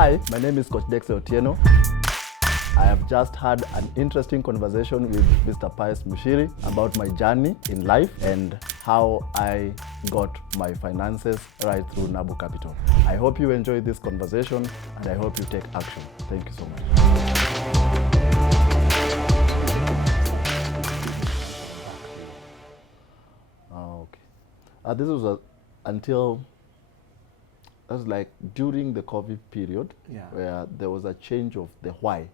Hi, my name is Coach Dexter. I have just had an interesting conversation with Mr. Pius Mushiri about my journey in life and how I got my finances right through Nabo Capital. I hope you enjoy this conversation and I hope you take action. Thank you so much. Okay. This was until that was like during the COVID period, where there was a change of the why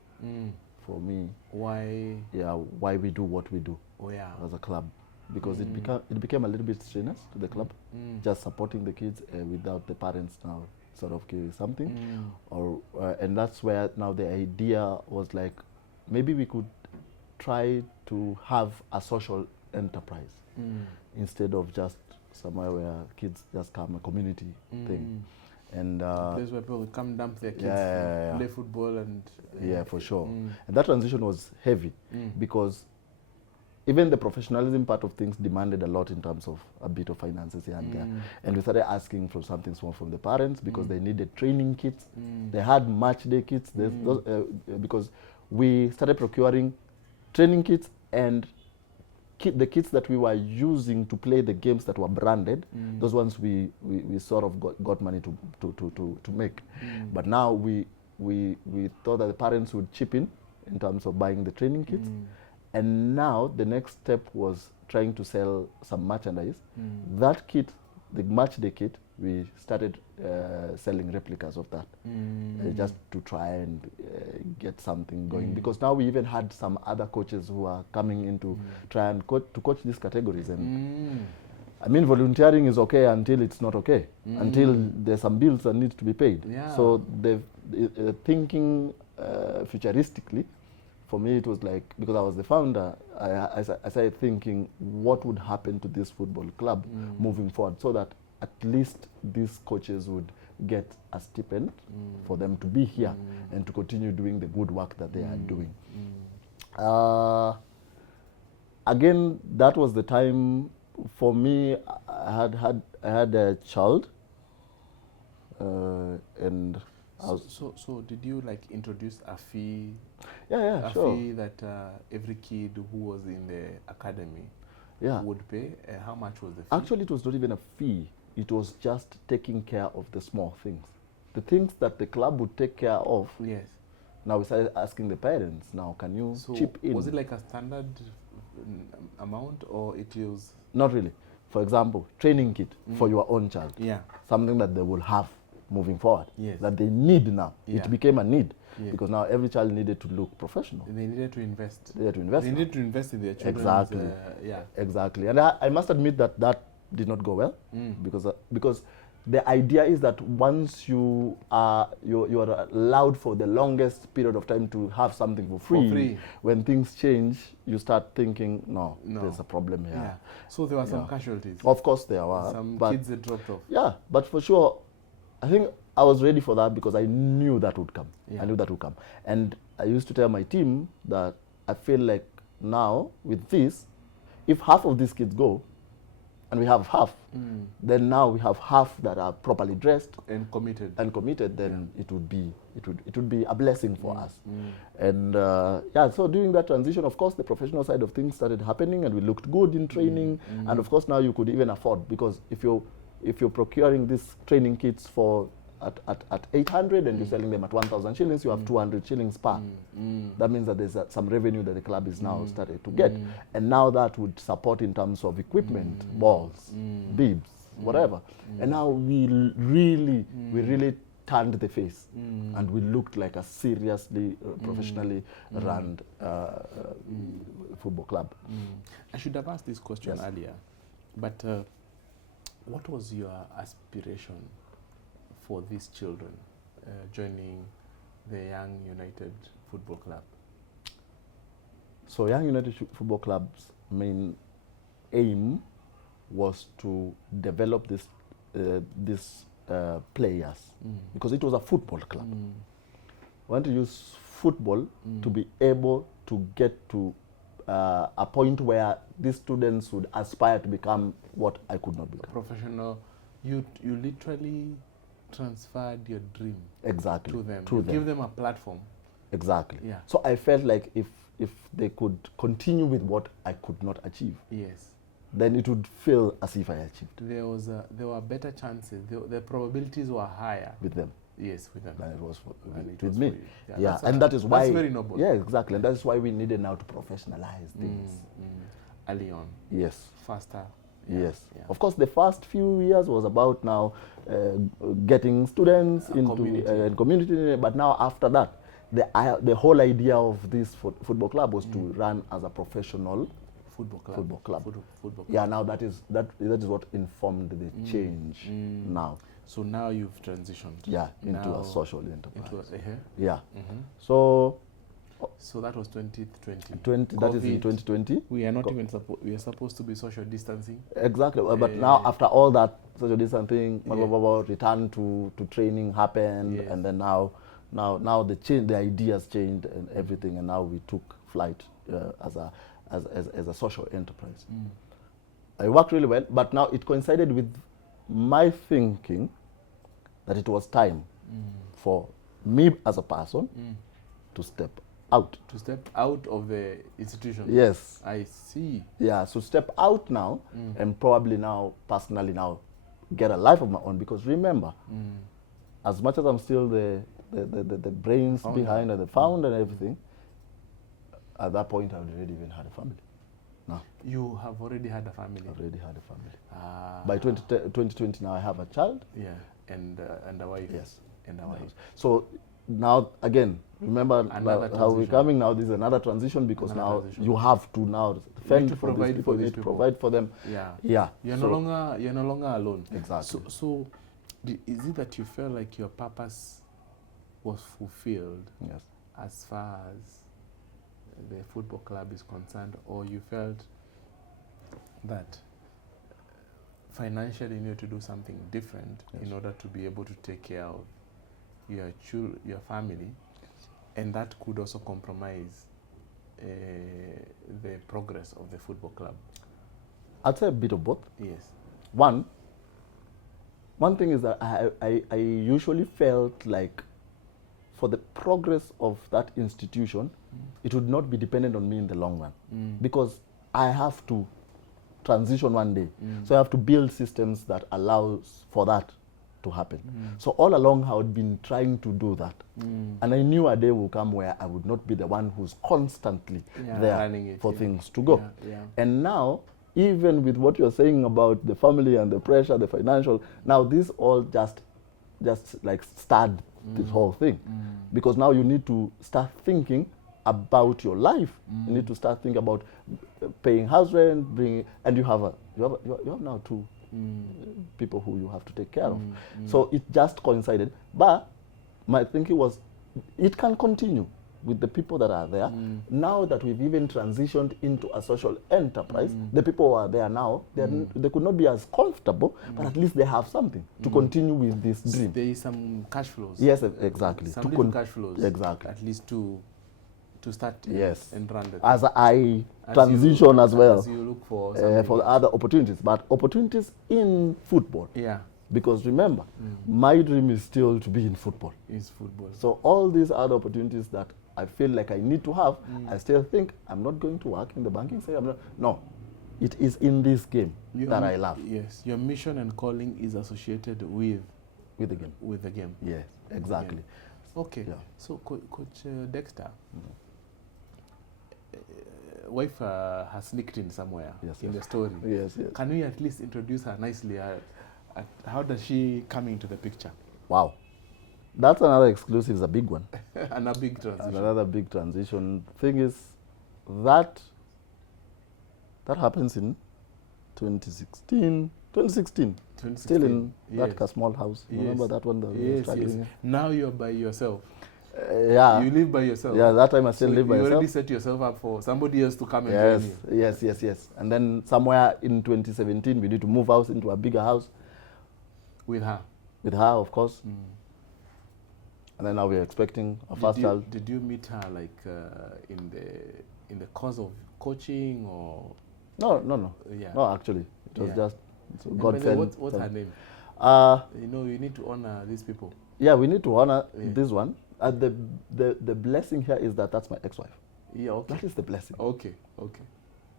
for me. Why? Yeah, why we do what we do as a club, because it became a little bit strenuous to the club, just supporting the kids without the parents now sort of giving something, or and that's where now the idea was like maybe we could try to have a social enterprise instead of just somewhere where kids just come, a community thing. And a place where people come dump their kids, play football and... for sure. And that transition was heavy because even the professionalism part of things demanded a lot in terms of a bit of finances here and there. And we started asking for something small from the parents because they needed training kits. They had match day kits because we started procuring training kits and the kits that we were using to play the games that were branded, those ones we sort of got money to make. But now we thought that the parents would chip in terms of buying the training kits. And now the next step was trying to sell some merchandise. That kit, the match day kit, we started selling replicas of that just to try and get something going, because now we even had some other coaches who are coming in to try and coach these categories. And I mean, volunteering is okay until it's not okay, until there's some bills that need to be paid. So the thinking futuristically, for me it was like, because I was the founder, I started thinking what would happen to this football club moving forward, so that at least these coaches would get a stipend for them to be here and to continue doing the good work that they are doing. Again, that was the time for me. I had a child, and I was so did you like introduce a fee? A fee that every kid who was in the academy would pay? How much was the fee? Actually, it was not even a fee. It was just taking care of the small things. The things that the club would take care of. Yes. Now we started asking the parents, now can you chip in? Was it like a standard amount, or it was? Not really. For example, training kit for your own child. Something that they will have moving forward. That they need now. It became a need. Because now every child needed to look professional. They needed to invest. They needed to invest in their children. Exactly. Exactly. And I must admit that did not go well, because the idea is that once you are allowed for the longest period of time to have something for free, when things change, you start thinking, no, there's a problem here. So there were some casualties. Of course there were. Some kids that dropped off. Yeah, but for sure, I think I was ready for that because I knew that would come. I knew that would come. And I used to tell my team that I feel like now with this, if half of these kids go, and we have half, then now we have half that are properly dressed and committed. Then it would be a blessing for us. And so during that transition, of course, the professional side of things started happening, and we looked good in training. And of course, now you could even afford, because if you're procuring these training kits for at 800 and you're selling them at 1,000 shillings, you have 200 shillings per. That means that there's some revenue that the club is now started to get. And now that would support in terms of equipment, balls, bibs, whatever. And now we really turned the face and we looked like a seriously, professionally run football club. I should have asked this question earlier, but what was your aspiration for these children joining the Young United Football Club? So Young United Football Club's main aim was to develop these players, because it was a football club. We want to use football to be able to get to a point where these students would aspire to become what I could not become. Professional. You literally transferred your dream exactly to them. to You them. give them a platform. Exactly. Yeah. So I felt like if they could continue with what I could not achieve, Yes. then it would feel as if I achieved There were better chances. The probabilities were higher. with them With them. than it was Than it with was me. for you. Yeah, and that is why. That's very noble. Yeah, exactly, and that is why we needed now to professionalize things. Early on. Yes. Faster. Yes. Yeah. Of course, the first few years was about now getting students into community, but now after that, the whole idea of this football club was to run as a professional football club. Football club. Yeah, now that is what informed the change now. So now you've transitioned. Yeah, into a social enterprise. Yeah. So that was 2020. That is in 2020. We are not even we are supposed to be social distancing. Exactly. But now after all that social distancing, return to training happened, and then now the ideas changed and everything, and now we took flight as a social enterprise. I worked really well, but now it coincided with my thinking that it was time for me as a person to step out. To step out of the institution? Yes. I see. Yeah, so step out now and probably now, personally now, get a life of my own. Because remember, as much as I'm still the brains behind and the founder and everything, at that point I already even had a family. No. You have already had a family? Already had a family. By 2020 now I have a child. Yeah, and a wife. Yes. And a wife. So now again, remember how we're coming now. This is another transition because you have to now fend for these people, you need to provide for them. Yeah. You're no longer alone. Exactly. So is it that you felt like your purpose was fulfilled? Yes. As far as the football club is concerned, or you felt that financially you need to do something different in order to be able to take care of your family, and that could also compromise the progress of the football club? I'd say a bit of both. Yes. One thing is that I usually felt like for the progress of that institution, it would not be dependent on me in the long run, because I have to transition one day. So I have to build systems that allows for that to happen. So all along I had been trying to do that. And I knew a day will come where I would not be the one who's constantly there for things to go. And now, even with what you're saying about the family and the pressure, the financial, now this all just like started this whole thing. Because now you need to start thinking about your life. You need to start thinking about paying house rent, and you have now two people who you have to take care of. So it just coincided. But my thinking was, it can continue with the people that are there. Now that we've even transitioned into a social enterprise, the people who are there now, they could not be as comfortable, but at least they have something to continue with this dream. There is some cash flows. Yes, exactly. Some little cash flows. Exactly. At least to start and run the as I transition as well. As you look for other opportunities, but opportunities in football. Yeah. Because remember, my dream is still to be in football. Is football. So all these other opportunities that I feel like I need to have, I still think I'm not going to work in the banking sector. No, it is in this game that I love. Yes, your mission and calling is associated with the game. With the game. Yes, exactly. Okay. Yeah. So, Coach Dexter, wife has sneaked in somewhere in the story. Yes. Can we at least introduce her nicely? How does she come into the picture? Wow. That's another exclusive, is a big one. And a big transition. Another big transition. Thing is, that happens in 2016. Still in that small house. Remember that one? Yes. Now you're by yourself. Yeah. You live by yourself. Yeah, that time I still live by myself. You already set yourself up for somebody else to come and join you. Yes. And then somewhere in 2017, we need to move house into a bigger house. With her? With her, of course. And then now we're expecting a first child. Did you meet her like in the course of coaching or? No. Yeah. No, actually, it was just God sent. What's her name? You know, you need to honor these people. Yeah, we need to honor this one. The blessing here is that that's my ex-wife. Yeah, okay. That is the blessing. Okay, okay.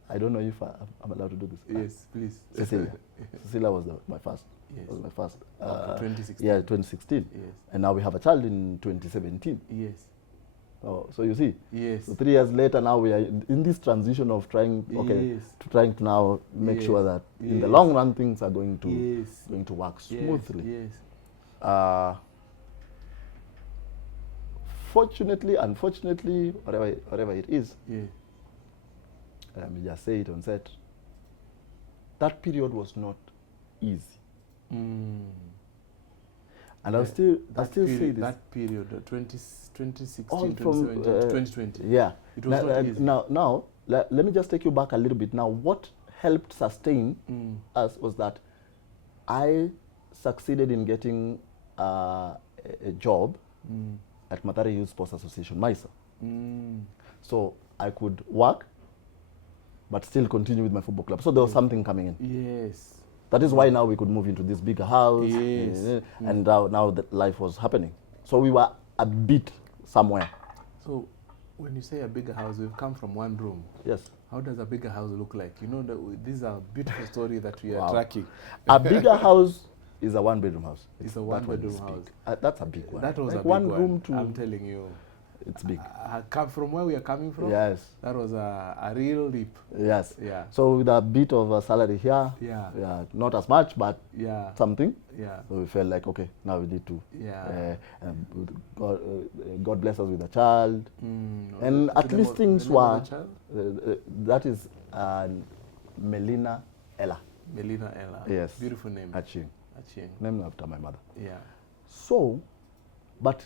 I don't know if I'm allowed to do this. Yes, please. Cecilia. Cecilia was my first. Yes. Was my first. 2016. Yeah, 2016. Yes. And now we have a child in 2017. Yes. Oh, so you see. Yes. So 3 years later, now we are in this transition of trying to now make sure that in the long run things are going to work smoothly. Yes. Fortunately, unfortunately, whatever it is, Yeah. let me just say it on set. That period was not easy. And I'll still say this. That period, 2016, All 2017, from, 2020. Yeah. It was not easy. Now let me just take you back a little bit. Now, what helped sustain us was that I succeeded in getting a job at Mathare Youth Sports Association, MISA. So I could work, but still continue with my football club. So there was something coming in. Yes. That is why now we could move into this bigger house. Yes. And now that life was happening. So we were a bit somewhere. So when you say a bigger house, we've come from one room. Yes. How does a bigger house look like? You know, this is a beautiful story that we are tracking. A bigger house is a one-bedroom house. It's a one-bedroom house. That's a big one. That was like a big one one. room to. I'm telling you. It's big. From where we are coming from, yes. That was a real leap. Yes. Yeah. So with a bit of a salary here, not as much, but something. Yeah. So we felt like, okay, now we need to. Yeah. God bless us with a child. And at least things were. That is Melina Ella. Melina Ella. Yes. Beautiful name. Achieng. Named after my mother. Yeah. So, but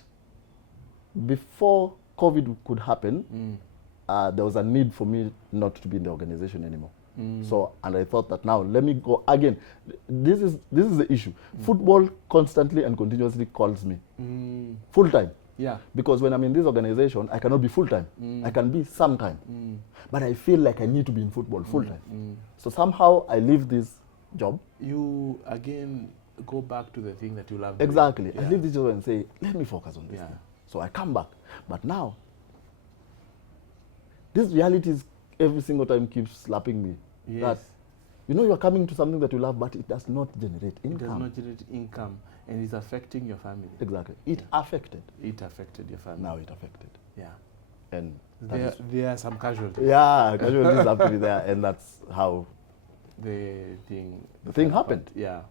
before COVID could happen, there was a need for me not to be in the organization anymore. So, and I thought that now, let me go again. This is the issue. Football constantly and continuously calls me. Full time. Yeah. Because when I'm in this organization, I cannot be full time. I can be sometime. But I feel like I need to be in football full time. So somehow I leave this job. You again go back to the thing that you love. Exactly. I leave this job and say, let me focus on this thing. So I come back. But now, this reality is every single time keeps slapping me. Yes. That, you know, you're coming to something that you love, but it does not generate income. It does not generate income, and it's affecting your family. Exactly. It affected. It affected your family. Now it affected. Yeah. And there are some casualties. Yeah, casualties have to be there, and that's how the thing happened. Yeah.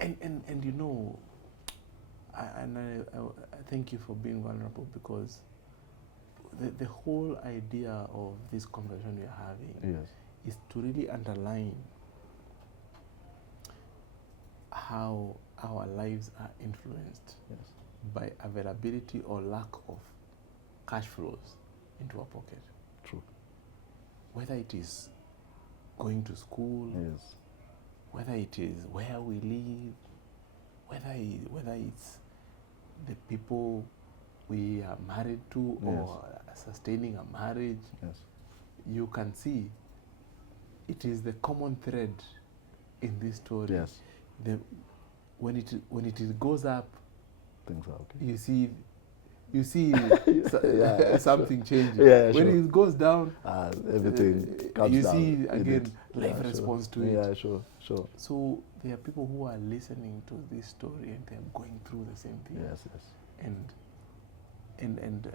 And you know, I thank you for being vulnerable, because the whole idea of this conversation we are having is to really underline how our lives are influenced by availability or lack of cash flows into our pocket. True. Whether it is going to school, whether it is where we live, whether it's the people we are married to or sustaining a marriage, you can see it is the common thread in this story. Yes. When it goes up, things are okay. You see something changing. Yeah, when it goes down, everything comes you down. see again life responds to it. Yeah, sure. So there are people who are listening to this story and they're going through the same thing. Yes. And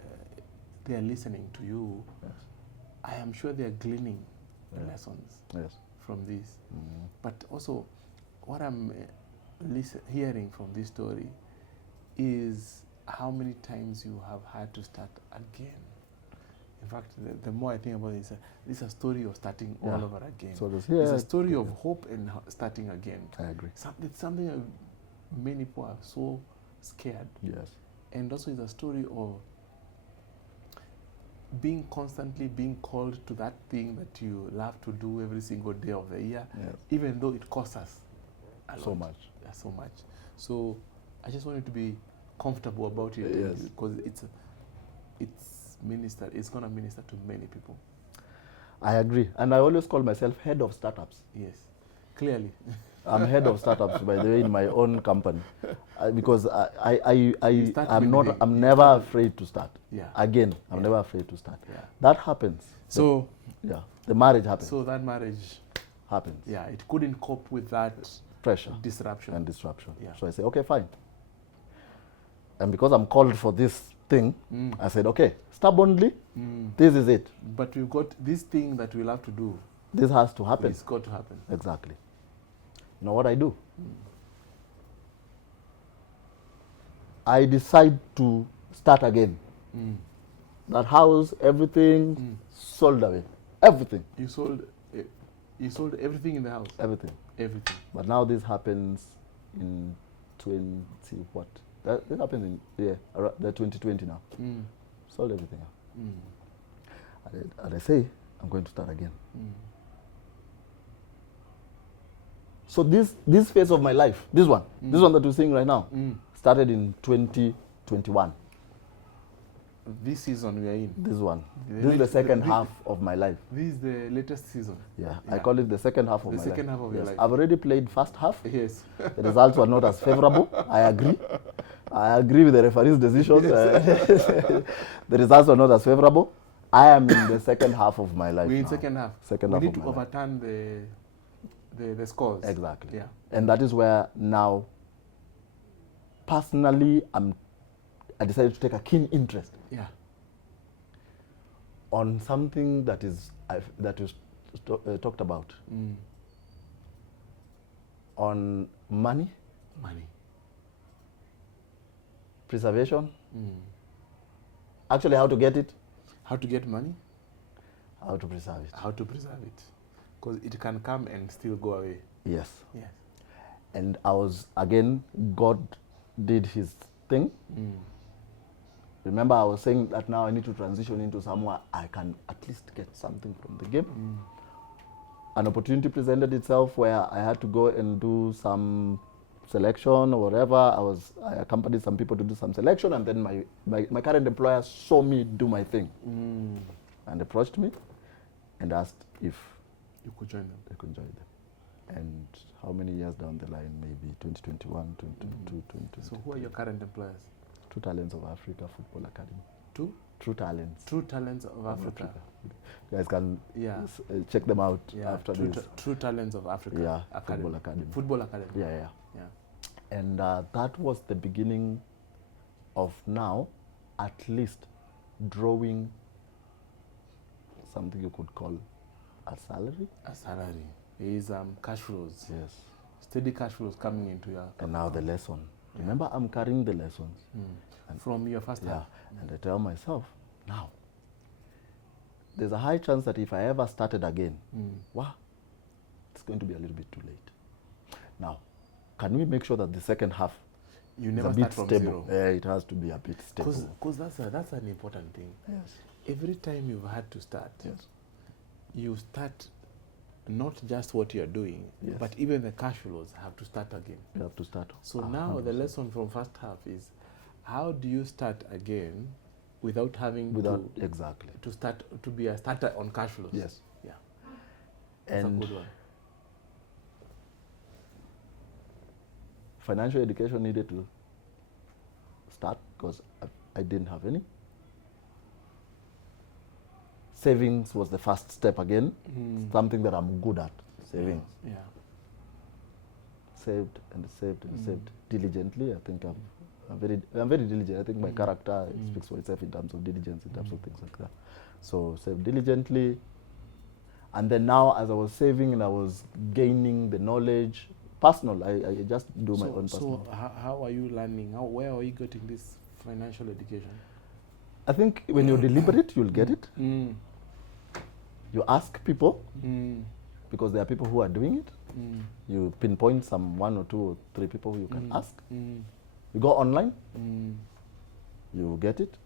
they are listening to you. Yes. I am sure they are gleaning lessons from this. But also, what I'm hearing from this story is how many times you have had to start again. In fact, the more I think about it, this is a story of starting all over again. So it's a story of hope and starting again. I agree. It's something that many people are so scared. Yes. And also it's a story of constantly being called to that thing that you love to do every single day of the year, even though it costs us so much. So much. So I just wanted to be comfortable about it, because it's going to minister to many people. I agree. And I always call myself head of startups. Yes. Clearly. I'm head of startups, by the way, in my own company, because I'm never afraid to start. Yeah. Again, I'm never afraid to start. Yeah. That happens. So, the marriage happens. So that marriage happens. Yeah, it couldn't cope with that pressure, disruption. Yeah. So I say, okay, fine. And because I'm called for this thing, I said, okay, stubbornly, this is it. But we've got this thing that we'll have to do. This has to happen. It's got to happen. Exactly. You know what I do? I decide to start again. That house, everything, sold away. Everything. You sold everything in the house? Everything. Everything. But now this happens in That happens in the 2020 now. Sold everything. And I say, I'm going to start again. So this phase of my life, this one that we're seeing right now, started in 2021. This season we are in. This one. This is the second half of my life. This is the latest season. Yeah, I call it the second half of my life. The second half of your life. I've already played first half. Yes. The results were not as favorable. I agree. I agree with the referee's decision. The results were not as favorable. I am in the second half of my life. We're in now. Second half. Second half. We need to overturn the scores. Exactly. Yeah. And that is where now, personally, I decided to take a keen interest. Yeah. On something that is talked about. On money. Preservation. Actually, how to get it. How to get money. How to preserve it. How to preserve it. Because it can come and still go away. Yes. Yes. And God did his thing. Remember, I was saying that now I need to transition into somewhere I can at least get something from the game. An opportunity presented itself where I had to go and do some selection or whatever. I accompanied some people to do some selection, and then my current employer saw me do my thing and approached me and asked if you could join them. I could join them. And how many years down the line? Maybe 2021, 2022, 2023. So who are your current employers? True Talents of Africa Football Academy. True Talents. True Talents of Africa. You guys can check them out after this. True Talents of Africa. Yeah, Football Academy. Football Academy. Yeah. And that was the beginning of now, at least, drawing something you could call a salary. A salary is cash flows. Yes. Steady cash flows coming into your account. And now the lesson. Remember, I'm carrying the lessons. And from your first half. And I tell myself, now, there's a high chance that if I ever started again, it's going to be a little bit too late. Now, can we make sure that the second half is a bit stable? Yeah, it has to be a bit stable. Because that's an important thing. Yes. Every time you've had to start, you start not just what you're doing, but even the cash flows have to start again. You have to start. So now the lesson from first half is, how do you start again without having to start to be a starter on cash flows? Yes. Yeah. That's a good one. Financial education needed to start because I didn't have any. Savings was the first step again, something that I'm good at, savings. Yeah. Saved and saved diligently. I think I'm very diligent. I think my character speaks for itself in terms of diligence, in terms of things like that. So saved diligently. And then now, as I was saving and I was gaining the knowledge, personal, I just do my own personal. So how are you learning? Where are you getting this financial education? I think when you're deliberate, you'll get it. You ask people, because there are people who are doing it. You pinpoint some 1 or 2 or 3 people who you can ask. You go online, you get it.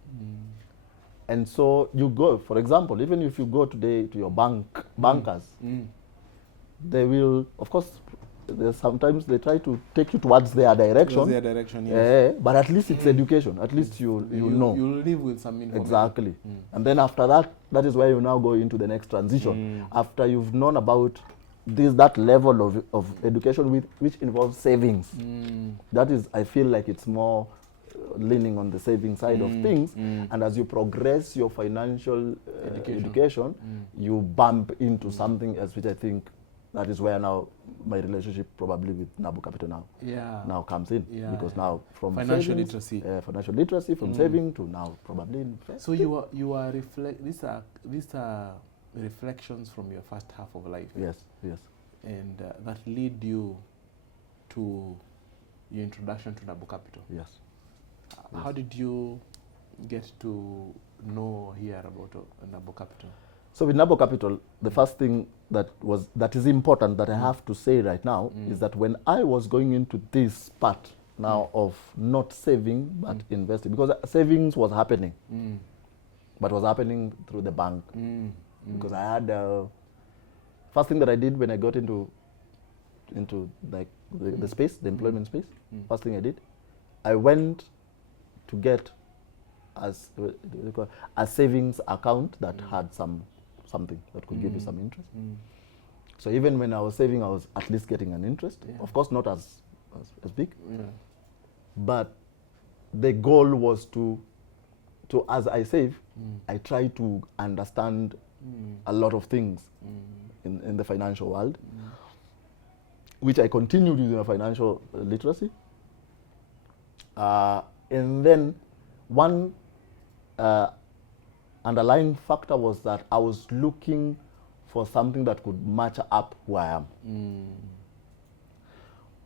And so you go, for example, even if you go today to your bankers, they will, of course, sometimes they try to take you towards their direction. Yes. But at least it's education. At least you know. You'll live with some information. Exactly. And then after that, that is where you now go into the next transition. After you've known about that level of education which involves savings. That is, I feel like it's more leaning on the saving side of things. And as you progress your financial education, you bump into something else, which I think that is where now my relationship probably with Nabo Capital now comes in. Because now from financial savings, literacy, from saving to now probably investing. So you are these are reflections from your first half of life. Yes. And that lead you to your introduction to Nabo Capital. Yes. How did you get to know or hear about Nabo Capital? So with Nabo Capital, the first thing that is important that I have to say right now is that when I was going into this part now of not saving but investing, because savings was happening, but was happening through the bank. Because I had first thing that I did when I got into like the space, the employment space, first thing I did, I went to get a savings account that had something that could give you some interest. So even when I was saving, I was at least getting an interest. Of course, not as big, but the goal was to as I save, I try to understand a lot of things in the financial world, which I continued using financial literacy. And then one underlying factor was that I was looking for something that could match up who I am.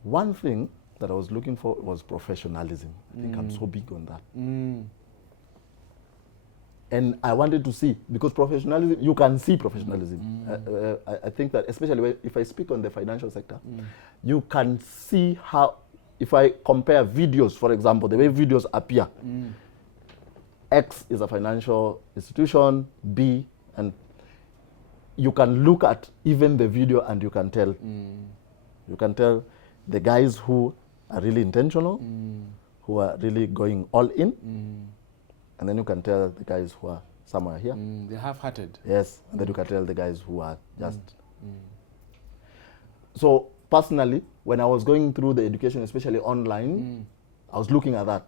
One thing that I was looking for was professionalism. I think I'm so big on that. And I wanted to see, because professionalism, you can see professionalism. I think that especially if I speak on the financial sector, you can see how, if I compare videos, for example, the way videos appear, X is a financial institution, B, and you can look at even the video and you can tell. You can tell the guys who are really intentional, who are really going all in, and then you can tell the guys who are somewhere here. They're half-hearted. Yes, and then you can tell the guys who are just... So personally, when I was going through the education, especially online, I was looking at that.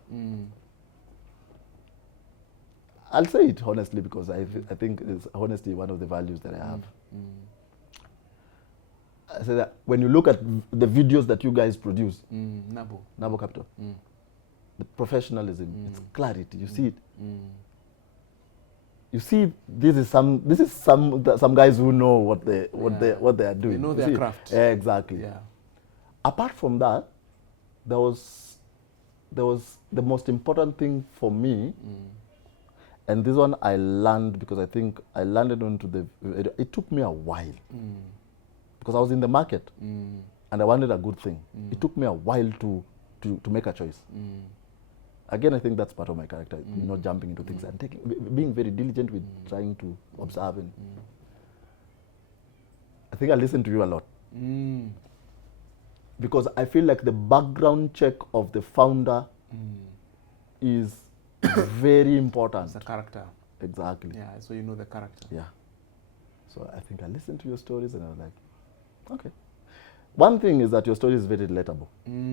I'll say it honestly, because I think it's honesty one of the values that I have. I say that when you look at the videos that you guys produce, Nabo Capital, the professionalism, it's clarity. You see it. You see, this is some guys who know what they are doing. They know their craft. Exactly. Yeah. Apart from that, there was the most important thing for me. And this one I learned, because I think I landed onto it took me a while. Because I was in the market and I wanted a good thing. It took me a while to make a choice. Again, I think that's part of my character, not jumping into things and being very diligent with trying to observe. And I think I listen to you a lot. Because I feel like the background check of the founder is very important. It's the character. Exactly. Yeah, so you know the character. Yeah. So I think I listened to your stories and I was like, okay. One thing is that your story is very relatable.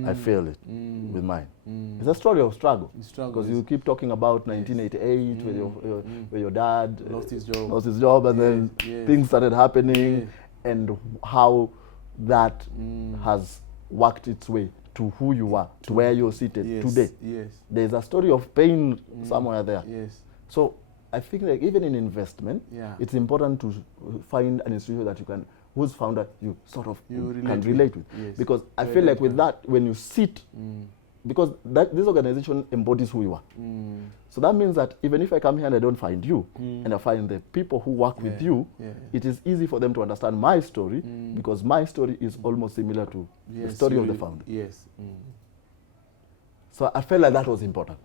I feel it with mine. It's a story of struggle. Because you keep talking about 1988 where your dad lost his job and then things started happening and how that has worked its way to who you are, to where you're seated today. There's a story of pain somewhere there. So I think like even in investment, it's important to find an institution that you can, whose founder you sort of can relate with. Because I feel like with that, when you sit, because this organization embodies who you are. So that means that even if I come here and I don't find you, and I find the people who work with you, it is easy for them to understand my story, because my story is almost similar to the story of the founder. So I felt like that was important.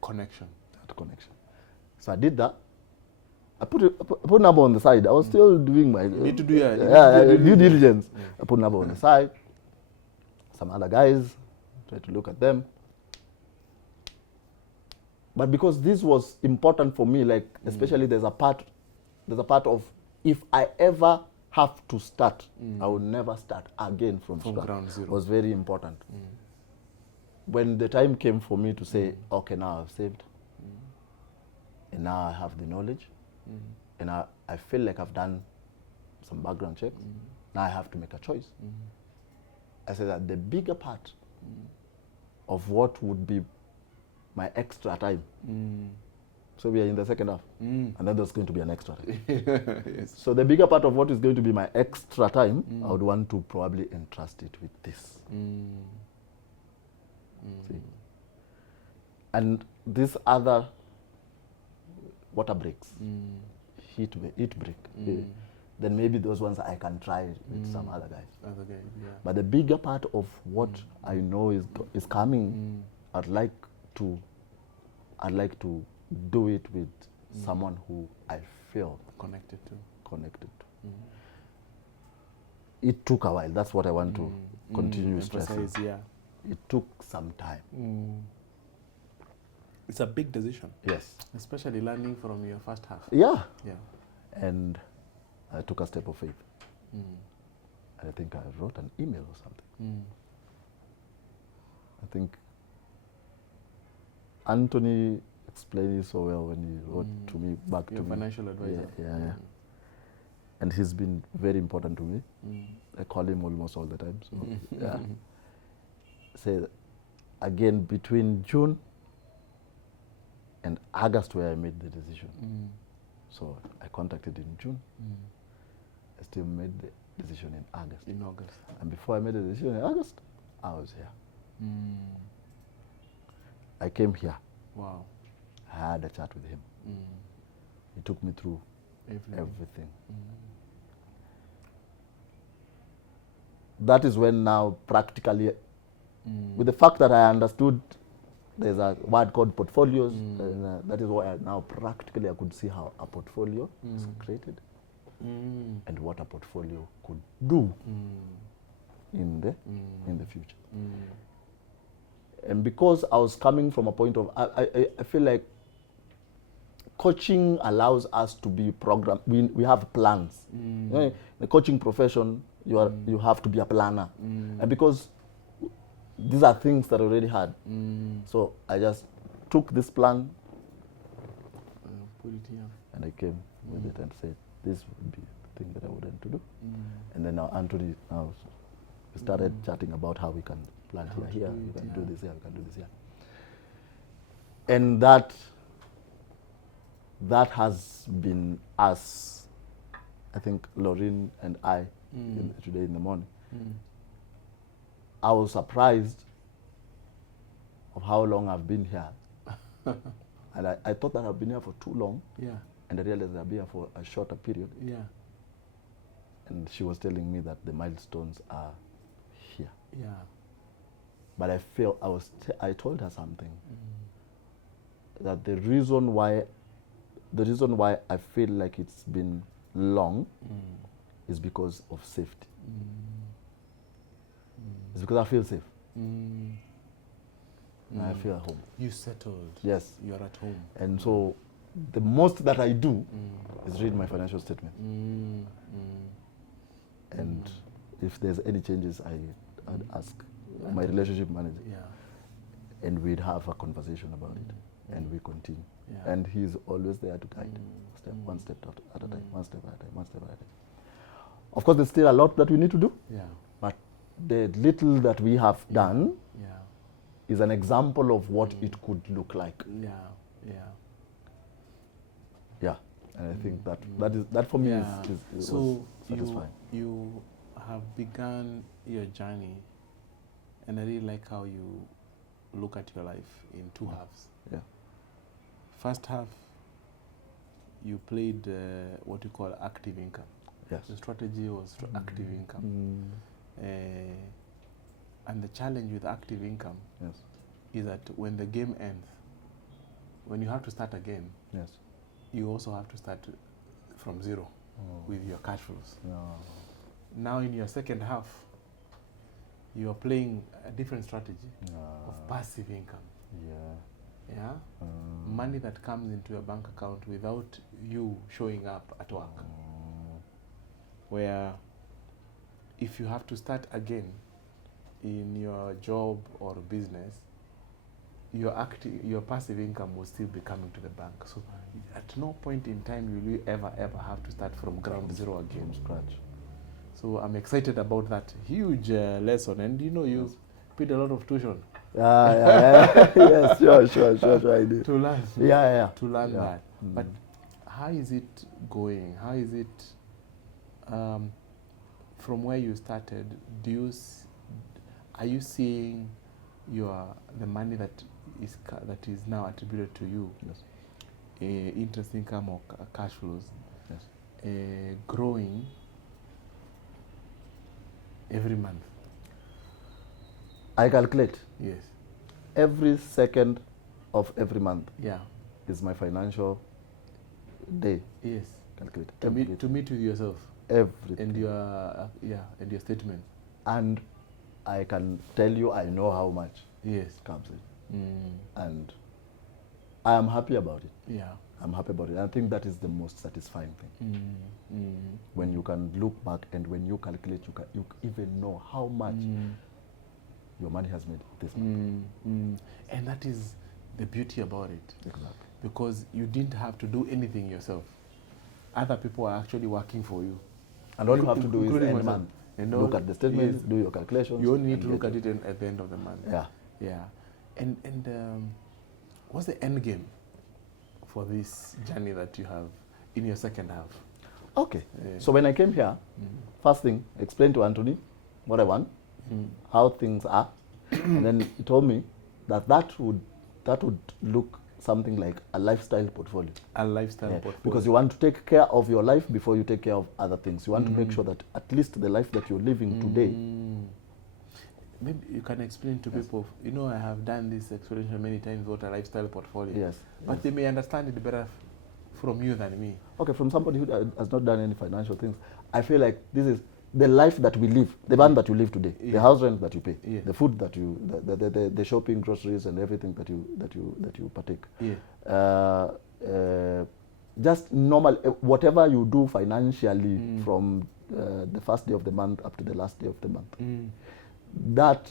Connection. That connection. So I did that. I put Nabo on the side. I was still doing my you need to do your due diligence. I put Nabo on the side. Some other guys, try to look at them. But because this was important for me, like especially there's a part of, if I ever have to start, I will never start again from scratch. ground zero. Was very important. When the time came for me to say, okay, now I've saved, and now I have the knowledge, and I feel like I've done some background checks, now I have to make a choice. I said that the bigger part of what would be my extra time, so we are in the second half, and then there's going to be an extra time. Yes. So the bigger part of what is going to be my extra time, I would want to probably entrust it with this. See? And these other water breaks, heat break, then maybe those ones I can try with some other guys. But the bigger part of what I know is coming, I'd like to do it with someone who I feel Connected to. It took a while. That's what I want to continue stressing. Yeah. It took some time. It's a big decision. Yes. Especially learning from your first half. Yeah. Yeah. And I took a step of faith. And I think I wrote an email or something. I think Anthony explained it so well when he wrote to me back your to me. Financial advisor. Yeah. And he's been very important to me. I call him almost all the time. So yeah. Say again between June and August where I made the decision. So I contacted in June. I still made the decision in August. And before I made the decision in August, I was here. I came here. Wow. I had a chat with him. He took me through everything. That is when now practically, with the fact that I understood there's a word called portfolios, that is why now practically I could see how a portfolio is created and what a portfolio could do in the future. And because I was coming from a point of, I feel like coaching allows us to be programmed. We have plans. You know, in the coaching profession, you have to be a planner. And because these are things that I already had. So I just took this plan, put it here. And I came with it and said, this would be the thing that I would want to do. And then now Anthony, we started chatting about how we can plant here, we can do this here, we can do this here. And that has been us, I think Laureen and I, today in the morning. I was surprised of how long I've been here. And I thought that I've been here for too long. Yeah. And I realized I've been here for a shorter period. Yeah. And she was telling me that the milestones are here. Yeah. But I feel I told her something. That the reason why I feel like it's been long is because of safety. It's because I feel safe. I feel at home. You settled. Yes. You're at home. And so the most that I do is read my financial statement. And if there's any changes, I'd ask my relationship manager. Yeah. And we'd have a conversation about it. And we continue. Yeah. And he's always there to guide. One step at a time, one step at a time, one step at a time. Of course, there's still a lot that we need to do. Yeah. But the little that we have done Yeah. is an example of what it could look like. Yeah. Yeah. Yeah. And I think that for me is so satisfying. you have begun your journey, and I really like how you look at your life in two halves. Yeah. First half, you played what you call active income. Yes. The strategy was active income. And the challenge with active income is that when the game ends, when you have to start again, you also have to start from zero with your cash flows. Now in your second half, you are playing a different strategy of passive income. Yeah? Money that comes into your bank account without you showing up at work. where if you have to start again in your job or business, your passive income will still be coming to the bank. So at no point in time will you ever have to start from ground zero again. From scratch. So I'm excited about that huge lesson. And you paid a lot of tuition. Yes, sure, I did. To learn. Yeah. To learn that. But how is it going? How is it, from where you started, are you seeing the money that is now attributed to you, yes, interest income or cash flows, yes, growing every month? I calculate. Yes. Every second of every month. Yeah. Is my financial day. Yes. Calculate. To meet with yourself. Everything. And your statement. And I can tell you I know how much comes in. And I am happy about it. Yeah. I'm happy about it. I think that is the most satisfying thing. When you can look back and when you calculate, you even know how much your money has made this month. And that is the beauty about it. Exactly. Because you didn't have to do anything yourself. Other people are actually working for you. And all you have to do is end month. And look at the statements, do your calculations. You only need to look at it at the end of the month. Yeah. Yeah. And what's the end game for this journey that you have in your second half? Okay. So when I came here, first thing, explain to Anthony what I want, how things are, and then he told me that would look something like a lifestyle portfolio. A lifestyle portfolio. Because you want to take care of your life before you take care of other things. You want to make sure that at least the life that you're living today. Maybe you can explain to people, I have done this explanation many times, what a lifestyle portfolio. Yes. But they may understand it better from you than me. Okay, from somebody who has not done any financial things, I feel like this is the life that we live, the one that you live today, the house rent that you pay, the food that you, the shopping, groceries, and everything that you partake. Just normal, whatever you do financially from the first day of the month up to the last day of the month. That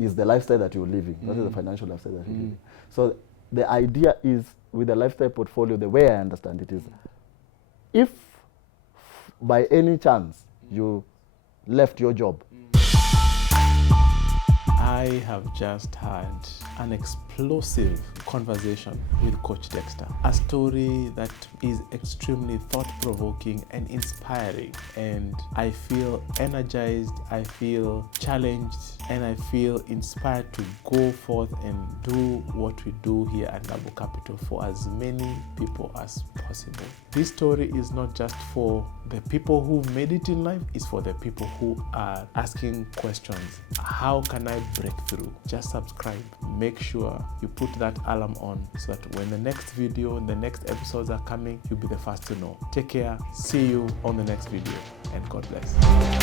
is the lifestyle that you're living. That is the financial lifestyle that you're living. So the idea is, with the lifestyle portfolio, the way I understand it is, if by any chance you left your job. I have just had an explosive conversation with Coach Dexter. A story that is extremely thought-provoking and inspiring. And I feel energized, I feel challenged, and I feel inspired to go forth and do what we do here at Nabo Capital for as many people as possible. This story is not just for the people who've made it in life, it's for the people who are asking questions. How can I break through? Just subscribe. Make sure you put that alarm on so that when the next video and the next episodes are coming, you'll be the first to know. Take care. See you on the next video, and God bless.